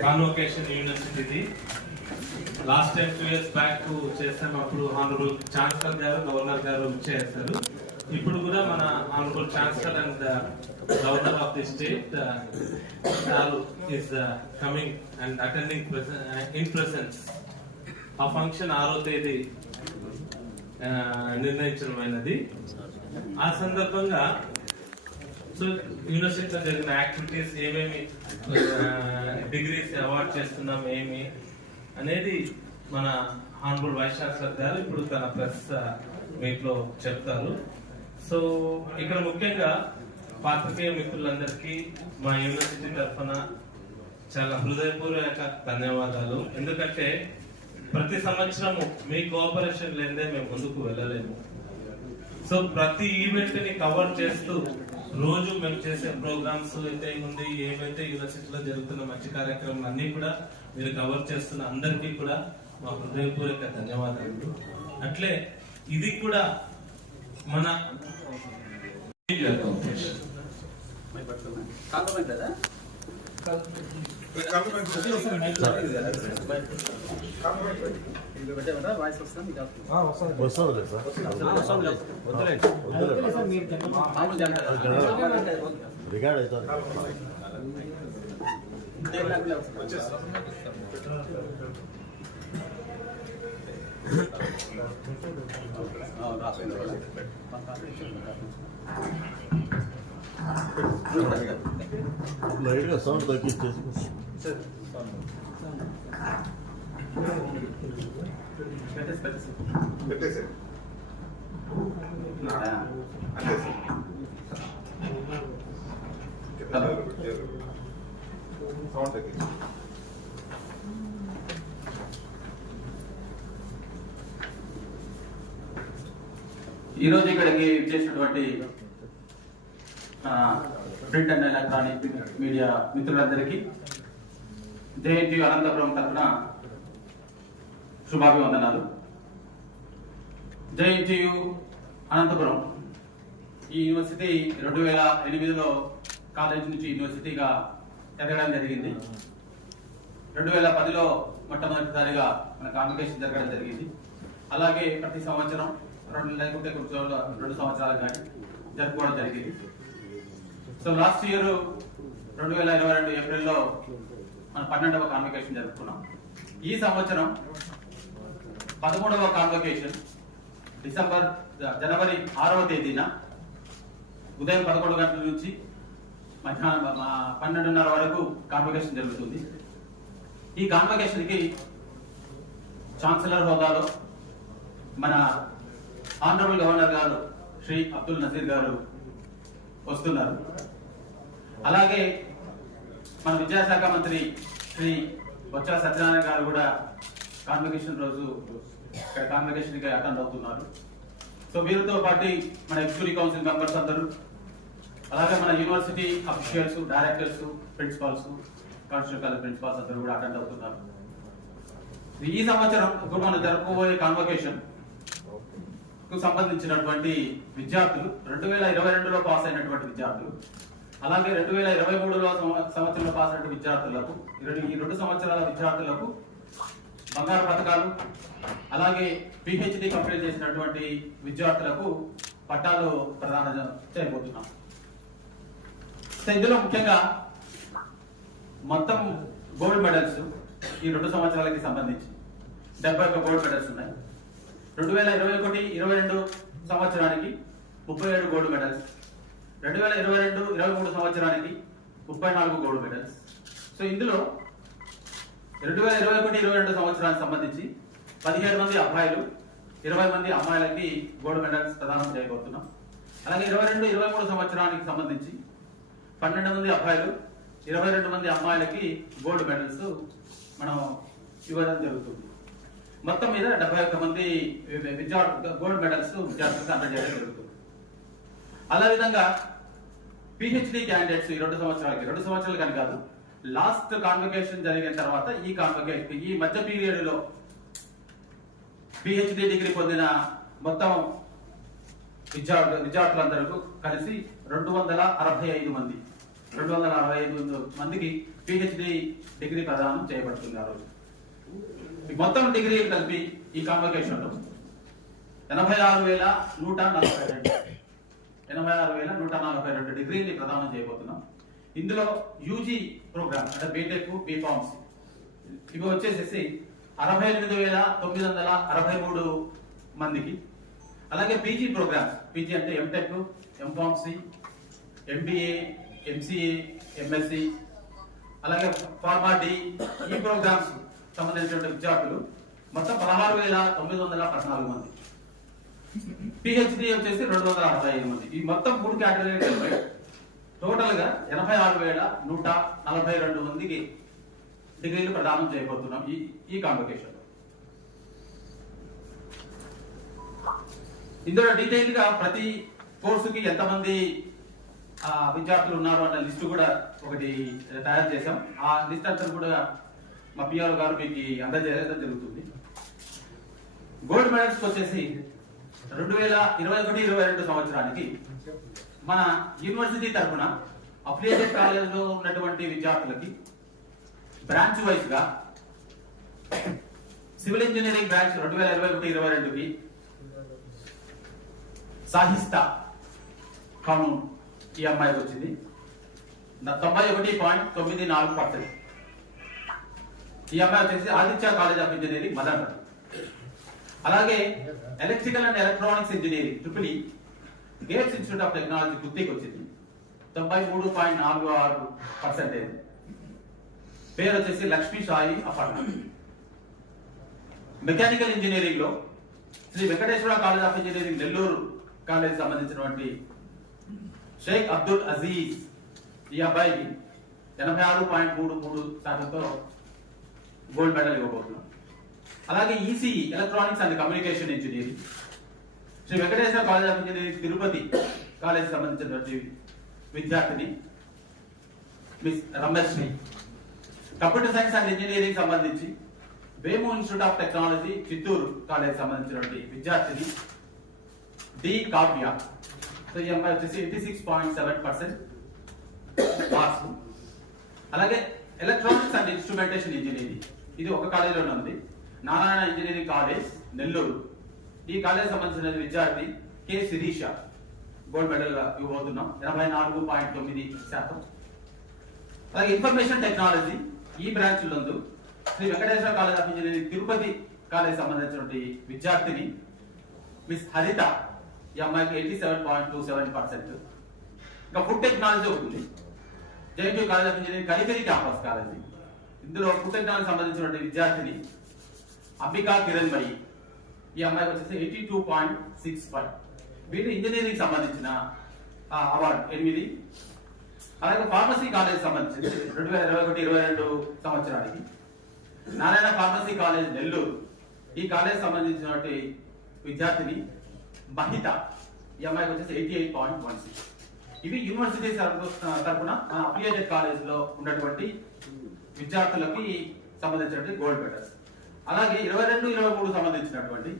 Convocation యూనివర్సిటీది last time 2 years back చేసాం. అప్పుడు హానరబుల్ ఛాన్సలర్ గారు, గవర్నర్ గారు చేశారు. ఇప్పుడు కూడా మన honourable chancellor and governor of the state is coming and attending in presence. ఆ ఫంక్షన్ 6వ తేదీ నిర్ణయించడమైనది. ఆ సందర్భంగా సో యూనివర్సిటీలో జరిగిన యాక్టివిటీస్ ఏమేమి, డిగ్రీస్ అవార్డ్ చేస్తున్నాం ఏమి అనేది మన హానరబుల్ వైస్ ఛాన్సలర్ గారు ఇప్పుడు తన ప్రెస్ మీట్ లో చెప్తారు. సో ఇక్కడ ముఖ్యంగా పాత్రికేయ మిత్రులందరికీ మా యూనివర్సిటీ తరఫున చాలా హృదయపూర్వక ధన్యవాదాలు. ఎందుకంటే ప్రతి సంవత్సరము మీ కోఆపరేషన్ లేదే మేము ముందుకు వెళ్ళలేము. సో ప్రతి ఈవెంట్ ని కవర్ చేస్తూ రోజు మేము చేసే ప్రోగ్రామ్స్ అయితే ఉంది, ఏవైతే యూనివర్సిటీలో జరుగుతున్న మంచి కార్యక్రమాలు అన్ని కూడా మీరు కవర్ చేస్తున్న అందరికీ కూడా మా హృదయపూర్వక ధన్యవాదాలు. అట్లే ఇది కూడా మన రికార్డ్ అవుతుంది. లైట్ గా సౌండ్ తగ్గించేసి సౌండ్ తగ్గించి ఈరోజు ఇక్కడికి చేసినటువంటి ప్రింట్ అండ్ ఎలక్ట్రానిక్ మీడియా మిత్రులందరికీ జేఎన్టీ అనంతపురం తరఫున శుభాభివందనాలు. జేఎన్టీయు అనంతపురం ఈ యూనివర్సిటీ 2008లో కాలేజ్ నుంచి యూనివర్సిటీగా ఎదగడం జరిగింది. 2010లో మొట్టమొదటిసారిగా మన కాన్వకేషన్ జరగడం జరిగింది. అలాగే ప్రతి సంవత్సరం లేకుంటే 2 సంవత్సరాలు కానీ జరుపుకోవడం జరిగింది. సో లాస్ట్ ఇయర్ 2022 ఏప్రిల్లో మనం 12వ కాన్వకేషన్ జరుపుకున్నాం. ఈ సంవత్సరం 13వ కాన్వకేషన్ జనవరి 6వ తేదీన ఉదయం 11 గంటల నుంచి మధ్యాహ్నం 12:30 వరకు కాన్వకేషన్ జరుగుతుంది. ఈ కాన్వకేషన్ కి ఛాన్సలర్ హోదాలో మన ఆనరబుల్ గవర్నర్ గారు శ్రీ అబ్దుల్ నజీర్ గారు వస్తున్నారు. అలాగే మన విద్యాశాఖ మంత్రి శ్రీ బొత్స సత్యనారాయణ గారు కూడా కాన్వకేషన్ రోజు ఇక్కడ కాన్వకేషన్ కి అటెండ్ అవుతున్నారు. సో వీరితో పాటు మన ఎగ్జిక్యూటివ్ కౌన్సిల్ మెంబర్స్ అందరూ, అలాగే మన university officials, directors, principals, constitute college principals అందరూ కూడా అటెండ్ అవుతున్నారు. ఈ సంవత్సరం ఇప్పుడు మనం జరుపుకోబోయే కాన్వకేషన్ కు సంబంధించినటువంటి విద్యార్థులు 2022లో పాస్ అయినటువంటి విద్యార్థులు, అలాగే 2023లో సంవత్సరంలో పాస్ అయిన విద్యార్థులకు, ఈ 2 సంవత్సరాల విద్యార్థులకు బంగారు పథకాలు, అలాగే పిహెచ్డి కంప్లీట్ చేసినటువంటి విద్యార్థులకు పట్టాలు ప్రదానం చేయబోతున్నాం. ఇందులో ముఖ్యంగా మొత్తం గోల్డ్ మెడల్స్ ఈ 2 సంవత్సరాలకి సంబంధించి 71 గోల్డ్ మెడల్స్ ఉన్నాయి. 2021-22 సంవత్సరానికి 37 గోల్డ్ మెడల్స్, 2022-23 సంవత్సరానికి 34 గోల్డ్ మెడల్స్. సో ఇందులో 2021-22 సంవత్సరానికి సంబంధించి 17 మంది అబ్బాయిలు, 20 మంది అమ్మాయిలకి గోల్డ్ మెడల్స్ ప్రదానం చేయబోతున్నాం. అలాగే 22-23 సంవత్సరానికి సంబంధించి 12 మంది అబ్బాయిలు, 22 మంది అమ్మాయిలకి గోల్డ్ మెడల్స్ మనం ఇవ్వడం జరుగుతుంది. మొత్తం మీద 71 మంది గోల్డ్ మెడల్స్ విద్యార్థులకు అందజేయడం జరుగుతుంది. అదేవిధంగా పిహెచ్డి క్యాండిడేట్స్ ఈ 2 సంవత్సరాలు కానీ కాదు, లాస్ట్ కాన్వకేషన్ జరిగిన తర్వాత ఈ మధ్య పీరియడ్ లో పిహెచ్డి డిగ్రీ పొందిన మొత్తం విద్యార్థులందరూ కలిసి 265 మంది 265 మందికి పిహెచ్డి డిగ్రీ ప్రదానం చేయబడుతుంది ఆ రోజు. ఈ మొత్తం డిగ్రీలు కలిపి ఈ కాన్వకేషన్లో 86,142 డిగ్రీని ప్రదానం చేయబోతున్నాం. ఇందులో యూజీ ప్రోగ్రామ్ అంటే బీటెక్, బీఫార్మసీ ఇవి వచ్చేసేసి 68,963 మందికి, అలాగే పీజీ ప్రోగ్రామ్స్, పీజీ అంటే MTech, MPharmacy, MBA, MCA, MSc, అలాగే ఫార్మా డి ఈ ప్రోగ్రామ్స్ సంబంధించిన విద్యార్థులు మొత్తం 16,914 మంది. పిహెచ్డి వచ్చేసి 265 మంది. ఈ మొత్తం 3 కేటగిరీలు టోటల్ గా 86,142 మందికి డిగ్రీలు ప్రదానం చేయబోతున్నాం ఈ కాన్వకేషన్. ఇందులో డీటెయిల్ గా ప్రతి కోర్సుకి ఎంతమంది విద్యార్థులు ఉన్నారు అన్న లిస్టు కూడా ఒకటి తయారు చేశాం. ఆ లిస్ట్ అంతా కూడా మా పిఆర్ గారు మీకు అందజేయడం జరుగుతుంది. గోల్డ్ మెడల్స్ వచ్చేసి 2021-22 సంవత్సరానికి మన యూనివర్సిటీ తరఫున అఫిలియేటెడ్ కాలేజీలో ఉన్నటువంటి విద్యార్థులకి బ్రాంచ్ వైజ్ గా సివిల్ ఇంజనీరింగ్ బ్రాంచ్ 2021-22కి సాహిస్తా కానూన్ ఈ అమ్మాయికి వచ్చింది 91.94%. ఈ అమ్మాయి వచ్చేసి Aditya college of engineering Madanapalle. అలాగే electrical and electronics engineering triple gates institute of technology గుత్తికి వచ్చింది 93.46%. పేరు వచ్చేసి లక్ష్మీ సాయి అపర్ణ. మెకానికల్ ఇంజనీరింగ్ లో Sri Venkateswara college of engineering Nellore college సంబంధించినటువంటి షేక్ అబ్దుల్ అజీజ్ ఈ అబ్బాయికి 86.33%తో గోల్డ్ మెడల్ ఇవ్వబోతున్నాం. అలాగే ECE electronics and communication engineering Sri Venkateswara college of engineering Tirupati college సంబంధించినటువంటి విద్యార్థిని miss Rameshri. Computer science and engineering సంబంధించి Vemu institute of technology Chittoor college సంబంధించినటువంటి విద్యార్థిని డి కావ్య. సో ఈ అమ్మాయి వచ్చేసి 86.7% మార్క్స్. అలాగే ఎలక్ట్రానిక్స్ అండ్ ఇన్స్ట్రుమెంటేషన్ ఇంజనీరింగ్ ఇది ఒక కాలేజీలోనే ఉంది, నారాయణ ఇంజనీరింగ్ కాలేజ్ నెల్లూరు. ఈ కాలేజ్ సంబంధించిన విద్యార్థి కె శిరీష గోల్డ్ మెడల్ ఇవ్వబోతున్నాం 84.9%. అలాగే ఇన్ఫర్మేషన్ టెక్నాలజీ ఈ బ్రాంచ్ నందు Shri Venkateswara college of engineering Tirupati college సంబంధించినటువంటి విద్యార్థిని మిస్ హరిత. ఈ అమ్మాయికి 87.27%. ఇంకా ఫుడ్ టెక్నాలజీ అవుతుంది JNTU college of engineering Kalikiri campus college. ఇందులో ఫుడ్ టెక్నాలజీ సంబంధించినటువంటి విద్యార్థిని అంబికా కిరణ్మయి. ఈ అమ్మాయికి వచ్చేసి 82.65. వీళ్ళు ఇంజనీరింగ్ సంబంధించిన అవార్డు 8. అలాగే ఫార్మసీ కాలేజ్ సంబంధించి 2021-22 సంవత్సరానికి నారాయణ ఫార్మసీ కాలేజ్ నెల్లూరు ఈ కాలేజ్ సంబంధించినటువంటి విద్యార్థిని మహిత. ఈ అమ్మాయికి వచ్చేసి 88.16. ఇవి యూనివర్సిటీ తరఫున అఫిలియేటెడ్ కాలేజ్ లో ఉన్నటువంటి విద్యార్థులకి సంబంధించినటువంటి గోల్డ్ మెడల్స్. అలాగే 22-23 సంబంధించినటువంటి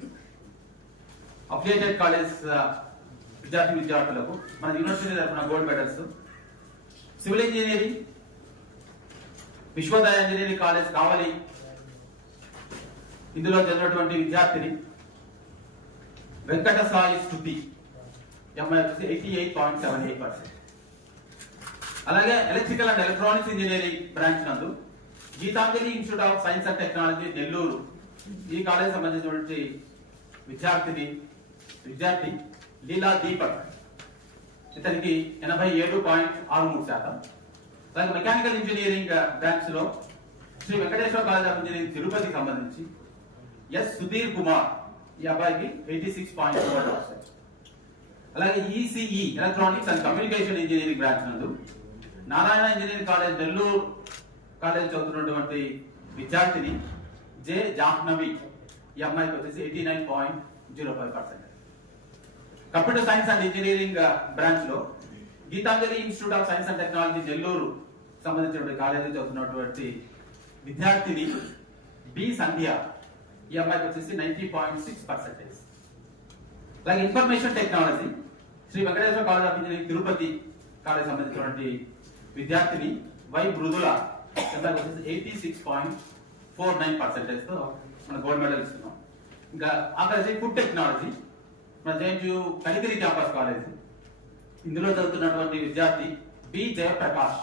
అఫిలియేటెడ్ కాలేజ్ విద్యార్థులకు మన యూనివర్సిటీ తరఫున gold medals civil engineering Visvodaya engineering college Kavali. ఇందులో చదివినటువంటి విద్యార్థిని వెంకట సాయి స్తుతి. ఎంఐ వచ్చేసి 88.78%. అలాగే electrical and electronics engineering branch నందు Geethanjali institute of science and technology Nellore ఈ కాలేజ్ సంబంధించినటువంటి విద్యార్థి లీలా దీపక్. ఇతనికి 87.63%. అలాగే మెకానికల్ ఇంజనీరింగ్ బ్రాంచ్ లో Sri Venkateswara college of engineering తిరుపతికి సంబంధించి ఎస్ సుధీర్ కుమార్. ఈ అబ్బాయికి 86.4%. అలాగే ECE electronics and communication engineering branch నందు Narayana engineering college Nellore college చదువుతున్నటువంటి విద్యార్థిని జె జాహ్నవి. ఈ అమ్మాయికి వచ్చేసి 89.05%. Computer science and engineering branch లో Geethanjali institute of science and technology Nellore సంబంధించినటువంటి కాలేజీ చదువుతున్నటువంటి విద్యార్థిని బి సంధ్య. ఈ అమ్మాయికి వచ్చేసి 90.6%. అలాగే information technology Shri Venkateswara college of engineering Tirupati college సంబంధించినటువంటి విద్యార్థిని వై మృదుల ఎంఐకి వచ్చేసి 86.49% తో మన గోల్డ్ మెడల్ ఇస్తున్నాం. ఇంకా ఆఖరి ఫుడ్ టెక్నాలజీ మన జేఎన్టీయూ కలిగిరి క్యాంపస్ కాలేజ్, ఇందులో చదువుతున్నటువంటి విద్యార్థి బి జయప్రకాష్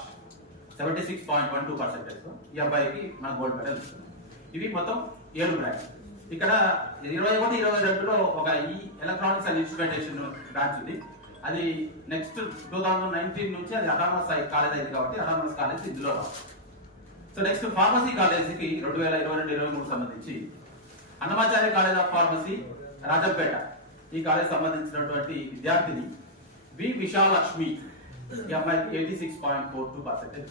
76.12% తో ఈ అబ్బాయికి మన గోల్డ్ మెడల్ ఇస్తున్నాం. ఇవి మొత్తం 7 బ్రాంచ్. ఇక్కడ 21, 22లో ఒక ఈ ఎలక్ట్రానిక్స్ అండ్ ఇన్స్ట్రుమెంటేషన్ బ్రాంచ్ ఉంది. అది నెక్స్ట్ 2019 నుంచి అది అటానమస్ కాలేజ్ అయింది కాబట్టి అటానమస్ కాలేజ్ ఇందులో రావాలి. సో నెక్స్ట్ ఫార్మసీ కాలేజీకి 2022-23 సంబంధించి Annamacharya college of pharmacy Rajampet, ఈ కాలేజ్ సంబంధించినటువంటి విద్యార్థిని వి విశాలక్ష్మి, ఈ అమ్మాయికి 86.42%.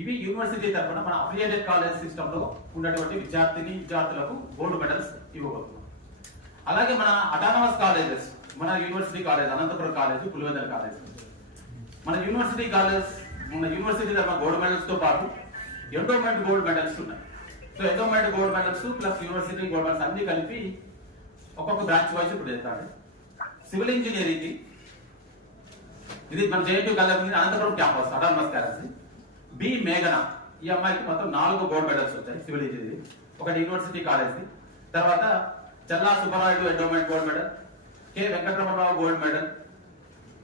ఇవి యూనివర్సిటీ తరఫున మన అఫిలియేటెడ్ కాలేజ్ సిస్టమ్ లో ఉన్నటువంటి విద్యార్థులకు గోల్డ్ మెడల్స్ ఇవ్వబోతున్నాం. అలాగే మన అటానమస్ కాలేజెస్, మన university college Anantapuram college, Pulivendula college, మన యూనివర్సిటీ తరఫున గోల్డ్ మెడల్స్ తో పాటు ఎండోమెంట్ గోల్డ్ మెడల్స్ ఉన్నాయి. So endowment gold medals plus university gold medals అన్ని కలిపి ఒక్కొక్క బ్రాంచ్ వైజ్ ఇప్పుడు చేస్తాడు. సివిల్ ఇంజనీరింగ్ ఇది మన JNTU college Anantapuram campus autonomous college. B మేఘన, ఈ అమ్మాయికి మొత్తం 4 గోల్డ్ మెడల్స్ వచ్చాయి సివిల్ ఇంజనీరింగ్. ఒకటి యూనివర్సిటీ కాలేజ్, తర్వాత Challa Subbarayudu endowment gold medal, K Venkataramanarao gold medal,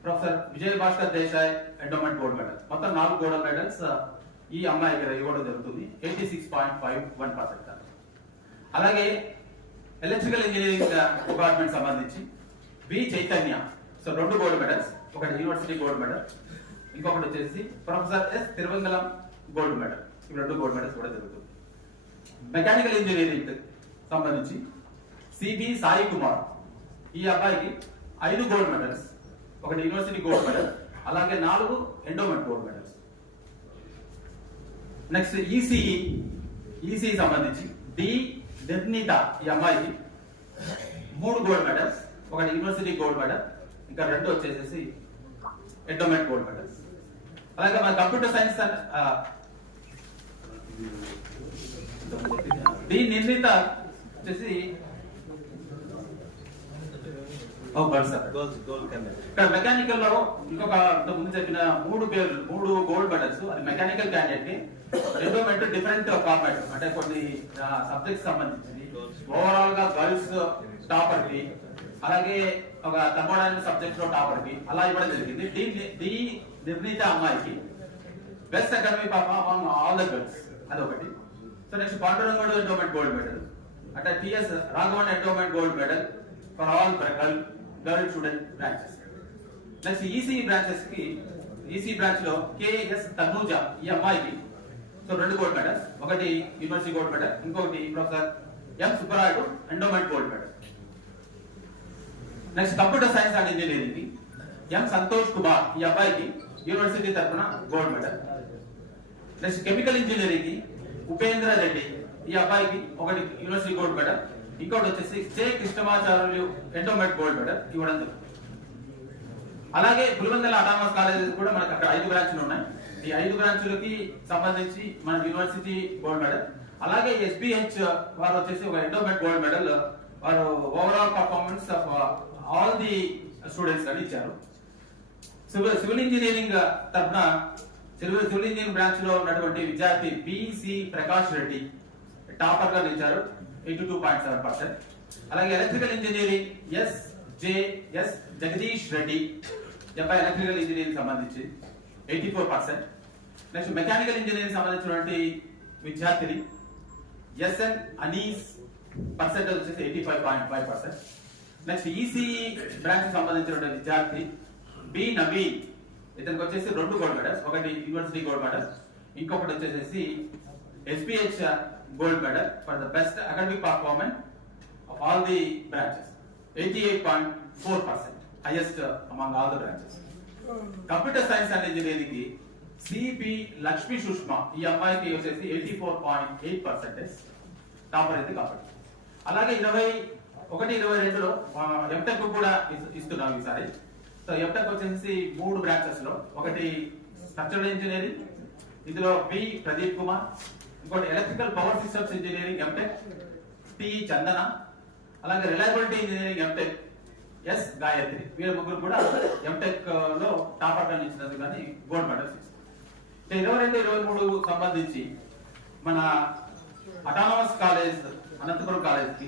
professor Vijay Bhaskar Desai endowment gold medal. మొత్తం 4 గోల్డ్ మెడల్స్ ఈ అమ్మాయికి ఇవ్వడం జరుగుతుంది, 86.51%. అలాగే ఎలక్ట్రికల్ ఇంజనీరింగ్ డిపార్ట్మెంట్ సంబంధించి B Chaitanya, so 2 gold medals, ఒకటి యూనివర్సిటీ గోల్డ్ మెడల్, ఇంకొకటి వచ్చేసి professor S Thiruvangalam gold medal. ఈ 2 గోల్డ్ మెడల్స్ కూడా జరుగుతుంది. మెకానికల్ ఇంజనీరింగ్ సంబంధించి సిబి సాయి కుమార్, ఈ అబ్బాయికి 5 గోల్డ్ మెడల్స్, ఒకటి యూనివర్సిటీ గోల్డ్ మెడల్, అలాగే 4 endowment gold medals. Next ECE సంబంధించి డి నిర్ణీత, ఈ అమ్మాయికి 3 గోల్డ్ మెడల్స్, ఒకటి యూనివర్సిటీ గోల్డ్ మెడల్, ఇంకా 2 వచ్చేసేసి ఎండోమెంట్ గోల్డ్ మెడల్స్. అలాగే మన కంప్యూటర్ సైన్స్ డి నిర్ణీత వచ్చేసి ఇక్కడ మెకానికల్ లో ఇంకొక ముందు చెప్పిన 3 గోల్డ్ మెడల్స్, అది మెకానికల్ క్యాండిడేట్ కి. ఎండోమెంట్ డిఫరెంట్ ఫార్మాట్, అంటే కొన్ని సబ్జెక్ట్స్ సంబంధించింది. ఓవరాల్ గా గర్ల్స్ టాపర్ కి, అలాగే ఒక థర్మోడైనమిక్ సబ్జెక్ట్ లో టాపర్ కి అలా ఇవ్వడం జరిగింది. డి నిర్ణీత అమ్మాయికి best academy perform all the girls, అదొకటి. So next Pandurangadu endowment gold medal, అంటే TS Raghavan endowment gold medal for all girl student branches. Next EC branch లో కేఎస్ తనూజ, ఈ అమ్మాయికి సో 2 గోల్డ్ మెడల్స్, ఒకటి యూనివర్సిటీ గోల్డ్ మెడల్, ఇంకొకటి professor M Subbarayudu endowment gold medal. Next computer science and engineering కి M Santosh Kumar, ఈ అబ్బాయికి university తరఫున gold medal. Next chemical engineering కి ఉపేంద్ర రెడ్డి, ఈ అబ్బాయికి ఒకటి యూనివర్సిటీ గోల్డ్ మెడల్, ఇంకోటి వచ్చేసి K Krishnamacharyulu endowment gold medal ఇవ్వడం జరుగుతుంది. అలాగే పులివెందుల అటానమస్ కాలేజెస్ కూడా మనకు అక్కడ 5 బ్రాంచ్లు ఉన్నాయి. ఈ 5 బ్రాంచ్లకి సంబంధించి మన యూనివర్సిటీ గోల్డ్ మెడల్, అలాగే ఎస్బిహెచ్ వారు వచ్చేసి ఒక ఎండోమెంట్ గోల్డ్ మెడల్, వారు overall performance of all the students అని ఇచ్చారు. సివిల్ ఇంజనీరింగ్ తరఫున సివిల్ ఇంజనీరింగ్ బ్రాంచ్ లో ఉన్నటువంటి విద్యార్థి బిసి ప్రకాష్ రెడ్డి టాపర్ గా నిలిచారు, 82.7%. అలాగే electrical engineering S Jagadish Reddy, electrical engineering సంబంధించి 84%. నెక్స్ట్ మెకానికల్ ఇంజనీరింగ్ సంబంధించినటువంటి విద్యార్థిని ఎస్ఎన్ అనీస్, పర్సెంటేజ్ వచ్చేసి 85.5%. నెక్స్ట్ ఈసీఈ బ్రాంచ్ సంబంధించినటువంటి విద్యార్థి బి నవీన్, ఇతనికి వచ్చేసి 2 గోల్డ్ మెడల్స్, ఒకటి యూనివర్సిటీ గోల్డ్ మెడల్, ఇంకొకటి వచ్చేసి SBH gold medal for the best academic performance of all the branches, 88.4%, highest among all the branches. Computer science and engineering కి CP Lakshmi Sushma, ఈ అమ్మాయికి వచ్చేసి 84.8% టాపర్ అయింది కాబట్టి. అలాగే 21-22లో ఎంటెక్ కూడా ఇస్తున్నాం ఈసారి. సో ఎంటెక్ వచ్చేసి 3 బ్రాంచెస్ లో, ఒకటి స్ట్రక్చరల్ ఇంజనీరింగ్, ఇందులో బి ప్రదీప్ కుమార్, ఇంకోటి electrical power systems engineering M Tech T Chandana, అలాగే reliability engineering M Tech S Gayathri. వీళ్ళ ముగ్గురు కూడా ఎంటెక్ లో టాపర్ గా నిలిచినందుకు కానీ గోల్డ్ మెడల్స్ ఇస్తారు. 22-23 సంబంధించి మన అటానమస్ కాలేజ్ అనంతపురం కాలేజ్ కి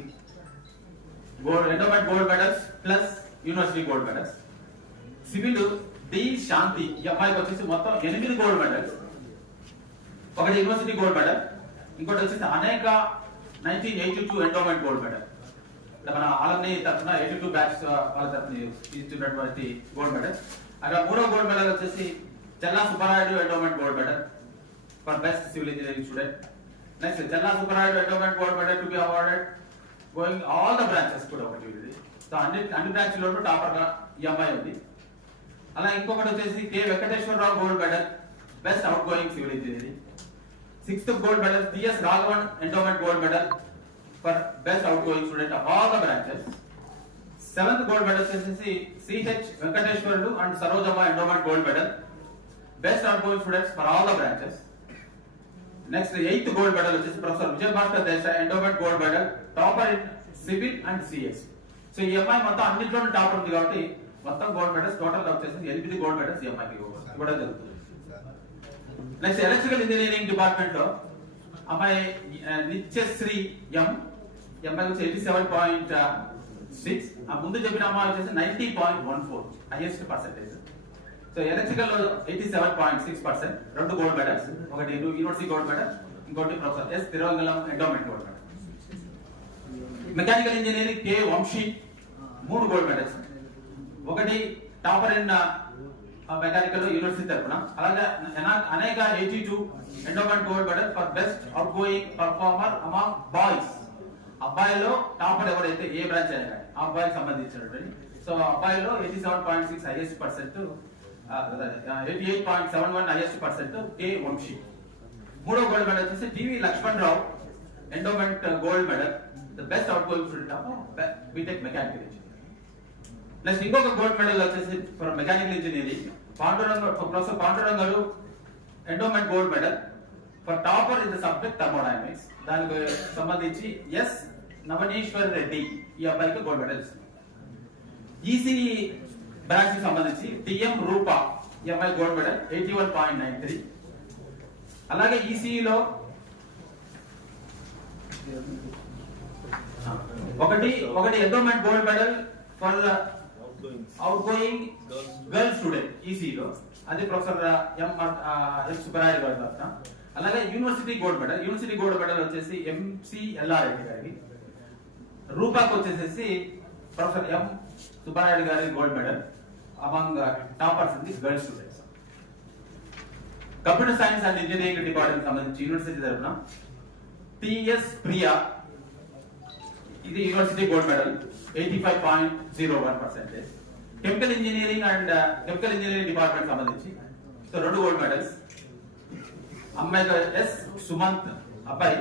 endowment gold medals plus university gold medals. Civil D Shanti ఈ అమ్మాయికి వచ్చేసి మొత్తం 8 గోల్డ్ మెడల్స్, ఒకటి యూనివర్సిటీ గోల్డ్ మెడల్, ఇంకోటి వచ్చేసి అనేక 1982 ఎండోమెంట్ గోల్డ్ మెడల్. మన ఆలన్నీ తరఫున 82 బ్యాచ్ వాళ్ళ తరఫున ఇస్తున్నటువంటి గోల్డ్ మెడల్. అక్కడ 3వ గోల్డ్ మెడల్ వచ్చేసి Chella Subbarayudu endowment gold medal for best civil engineering student. Next Chella Subbarayudu endowment gold medal to be awarded going all the branches కూడా ఒకటి ఉంది. సో అన్ని బ్రాంచ్లోనూ టాపర్ గా ఈ అమ్మాయి ఉంది. అలా ఇంకొకటి వచ్చేసి K Venkateswararao gold medal best outgoing civil engineering. 6th gold medal TS Raghavan endowment gold medal for best outgoing student of all the branches. 7th gold medal వచ్చేసి CH Venkateswarudu and Sarojamma endowment gold medal best outgoing students for all the branches. Next 8th gold medal వచ్చేసి professor Vijay Bhaskar Desai endowment gold medal topper in civil and CS. So ఈ అమ్మాయి మొత్తం అన్నింటిలోనూ topper ఉంది కాబట్టి మొత్తం gold medals total వచ్చేసి 8 gold medals ఈ అమ్మాయికి ఇవ్వడం జరుగుతుంది. నెక్స్ట్ ఎలక్ట్రికల్ ఇంజనీరింగ్ డిపార్ట్మెంట్ లో అమ్మాయి నిత్యశ్రీ ఎం అమ్మాయి వచ్చి 87.6. ఆ ముందు చెప్పిన అమ్మాయి వచ్చేసి 90.14 హైయెస్ట్ పర్సెంటేజ్. సో ఎలక్ట్రికల్ లో 87.6%, 2 గోల్డ్ మెడల్స్, ఒకటి యూనివర్సిటీ గోల్డ్ మెడల్, ఇంకోటి professor S Tiruvangalam endowment gold medal. Mechanical engineering K Vamshi 3 gold medals, ఒకటి టాపర్ ఇన్ మెకానికల్ యూనివర్సిటీ తరఫున. అలాగే అనేక 82 endowment gold medal for best outgoing performer among boys. అబ్బాయిలో topper ఎవరైతే ఏ బ్రాంచ్ అయినా ఆ అబ్బాయికి సంబంధించినటువంటి. సో అబ్బాయిలో 87.6 highest percent, 88.71 highest percent K Vamshi. 3వ గోల్డ్ మెడల్ వచ్చేసి TV Lakshman Rao endowment gold medal the best outgoing student of B Tech mechanical engineering. Next ఇంకొక గోల్డ్ మెడల్ వచ్చేసి for mechanical engineering professor Pandurangalu endowment gold medal for topper in the subject thermodynamics. దానికి సంబంధించి S Navaneeshwar Reddy ఈ అబ్బాయికి gold medal ఇస్తుంది. ECE branch కి సంబంధించి TM రూపా ఈ అమ్మాయి గోల్డ్ మెడల్ 81.93. అలాగే ఈసీఈలో ఒకటి endowment gold medal for outgoing girl student ఈసీలో, అది ప్రొఫెసర్ ఎం సుబ్బరాయుడు గారి తరఫున. అలాగే యూనివర్సిటీ గోల్డ్ మెడల్ వచ్చేసి ఎంసి ఎల్ఆర్ రెడ్డి గారికి. రూపాకు వచ్చేసి ప్రొఫెసర్ ఎం సుబ్బరాయుడు గారి gold medal among toppers in the girl students. Computer science and engineering department సంబంధించి యూనివర్సిటీ తరఫున టిఎస్ ప్రియా, ఇది university gold medal 85.01%. Chemical engineering and chemical engineering department సంబంధించి 2 gold medals. అమ్మాయి ఎస్ సుమంత్ అబ్బాయి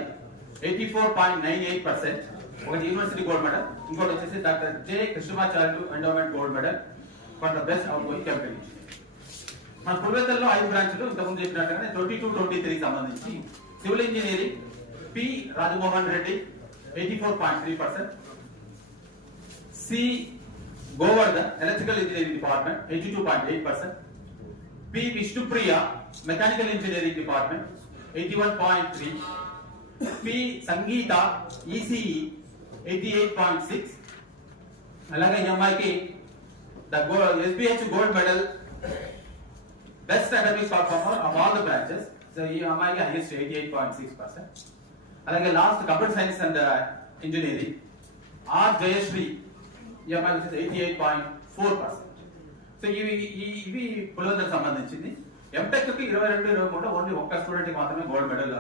84.98%, ఒకటి యూనివర్సిటీ గోల్డ్ మెడల్, ఇంకోటి వచ్చేసి doctor J Krishnamacharyulu endowment gold medal for the best outgoing chemical engineering. మన పులివెందులలో 5 బ్రాంచ్లు ఇంతకుముందు చెప్పినట్టుగానే 22-23 సంబంధించి civil engineering P Rajamohan Reddy 84.3%, C Govardhan electrical engineering department 82.8%, P Vishnupriya mechanical engineering department 81.3%, P Sangeetha ECE 88.6. అలాగే ఈ అమ్మాయికి SBH gold medal best academic performer of all the branches. So ఈ అమ్మాయికి హైయెస్ట్ 88.6%. అలాగే last computer science and engineering R Jayasri ఈ అమ్మాయి వచ్చేసి 88.4%. So ఇవి పులివెందులకు సంబంధించింది. ఎంటెక్ కి 22-23 ఓన్లీ ఒక్క స్టూడెంట్ కి మాత్రమే గోల్డ్ మెడల్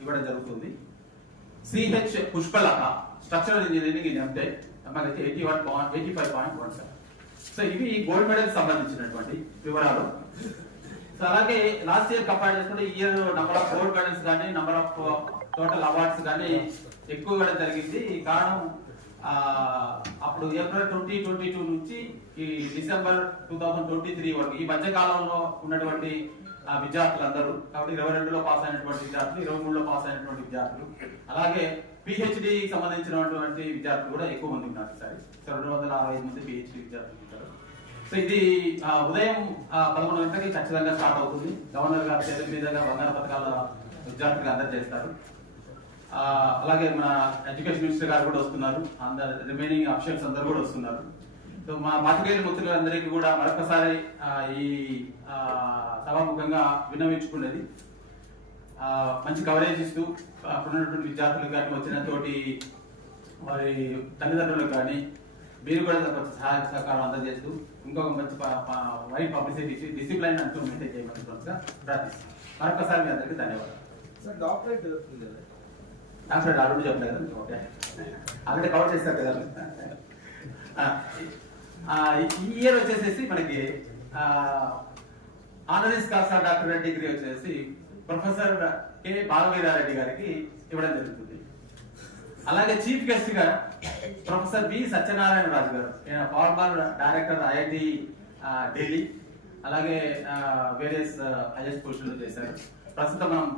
ఇవ్వడం జరుగుతుంది. CH Pushpalatha structural engineering in MTech అమ్మాయికి 85.17. సో ఇవి గోల్డ్ మెడల్ సంబంధించినటువంటి వివరాలు. సో అలాగే లాస్ట్ ఇయర్ కంపేర్ చేసుకుంటే ఈ year number of gold medals కానీ నంబర్ ఆఫ్ టోటల్ అవార్డ్స్ కానీ ఎక్కువ ఇవ్వడం జరిగింది. కారణం అప్పుడు ఏప్రిల్ 2022 నుంచి ఈ డిసెంబర్ 2023 వరకు ఈ మధ్య కాలంలో ఉన్నటువంటి విద్యార్థులందరూ, కాబట్టి 22లో పాస్ అయినటువంటి విద్యార్థులు, 23లో పాస్ అయినటువంటి విద్యార్థులు, అలాగే పిహెచ్డి సంబంధించినటువంటి విద్యార్థులు కూడా ఎక్కువ మంది ఉన్నారు. ఈసారి 265 మంది పిహెచ్డి విద్యార్థులు ఉంటారు. సో ఇది ఉదయం 11 గంటలకి ఖచ్చితంగా స్టార్ట్ అవుతుంది. గవర్నర్ గారి చేతుల మీదుగా బంగారు పథకాల విద్యార్థులకు అందజేస్తారు. అలాగే మన ఎడ్యుకేషన్ మినిస్టర్ గారు కూడా వస్తున్నారు, అందరు రిమైనింగ్ అఫీషియల్స్ అందరూ కూడా వస్తున్నారు. సో మా పాత్రికేయుల మిత్రులందరికీ కూడా మరొకసారి ఈ సభాముఖంగా విన్నవించుకునేది, మంచి కవరేజ్ ఇస్తూ అప్పుడున్నటువంటి విద్యార్థులకు కానీ వచ్చిన తోటి వారి తల్లిదండ్రులకు కానీ మీరు కూడా కొంచెం సహాయ సహకారం అందజేస్తూ ఇంకొక మంచి వైడ్ పబ్లిసిటీ ఇచ్చి డిసిప్లైన్ అంటూ మెయింటైన్ చేయమని ప్రార్థిస్తాం. మరొకసారి మీ అందరికీ ధన్యవాదాలు. డాక్టర్ ఆల్రెడీ చెప్పలేదు, ఓకే ఆల్రెడీ కవర్ చేస్తారు కదా. ఈ ఇయర్ వచ్చేసేసి మనకి ఆనరీస్ కాసా డాక్టరేట్ డిగ్రీ వచ్చేసి ప్రొఫెసర్ కె బాలవీరారెడ్డి గారికి ఇవ్వడం జరుగుతుంది. అలాగే చీఫ్ గెస్ట్ గా ప్రొఫెసర్ బి సత్యనారాయణ రాజు గారు, ఫార్మర్ డైరెక్టర్ ఐఐటి ఢిల్లీ, అలాగే వేరియస్ హైయెస్ట్ పొజిషన్లు చేశారు. ప్రస్తుతం మనం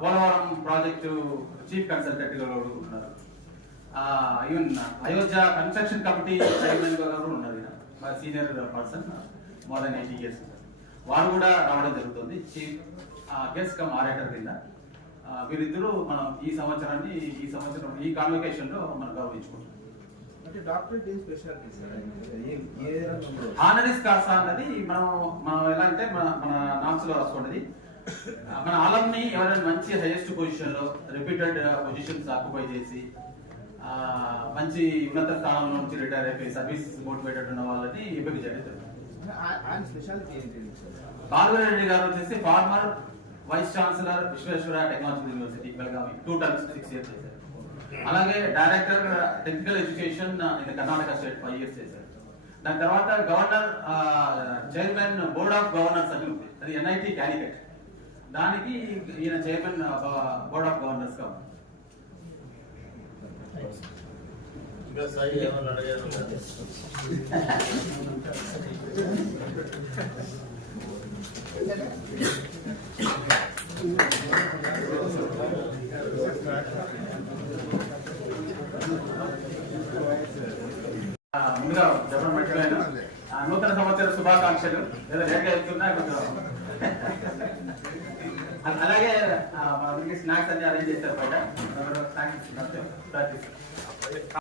పోలవరం ప్రాజెక్టు చీఫ్ కన్సల్టెంట్ గా ఉన్నారు. Even Ayodhya construction committee chairman గా కూడా ఉన్నారు. Senior person, more than 80 years. వారు కూడా రావడం జరుగుతుంది చీఫ్ గెస్ట్ కమ్ ఆరేటర్ కింద. వీరిద్దరూ మనం ఈ సంవత్సరం ఈ కాన్వకేషన్ లో మనం గౌరవించుకుంటాం. ఆనరీస్ కాసా అన్నది మనం ఎలా అంటే మన నామ్స్ లో రాసుకోండి. మన ఆలంని ఎవరైనా మంచి హైయెస్ట్ పొజిషన్ లో రిపీటెడ్ పొజిషన్స్ ఆక్యుపై చేసి మంచి ఉన్నత స్థానంలో నుంచి రిటైర్ అయిపోయి సర్వీస్ మోటివేటెడ్ ఉన్న వాళ్ళని ఎంపిక చేయడం జరుగుతుంది. బాలవీరారెడ్డి గారు వచ్చేసి former vice chancellor Visvesvaraya technology university Belagavi, 2 terms 6 years చేశారు. అలాగే director technical education in Karnataka state 5 years చేశారు. దాని తర్వాత governor chairman board of governors అని ఉంది, అది NIT క్యాలికట్, దానికి ఈయన చైర్మన్ బోర్డ్ ఆఫ్ గవర్నర్స్ గా ఉన్నారు. ఇంకా సాయి ఏమన్నా అడిగేది ఉందా? ముందుగా చెప్పడం మర్చిపోయాను, నూతన సంవత్సర శుభాకాంక్షలు. లేదా లేట్గా వెళ్తున్నా కొంచెం అలాగే మా స్నాక్స్ అన్ని అరేంజ్ చేశారు బయట.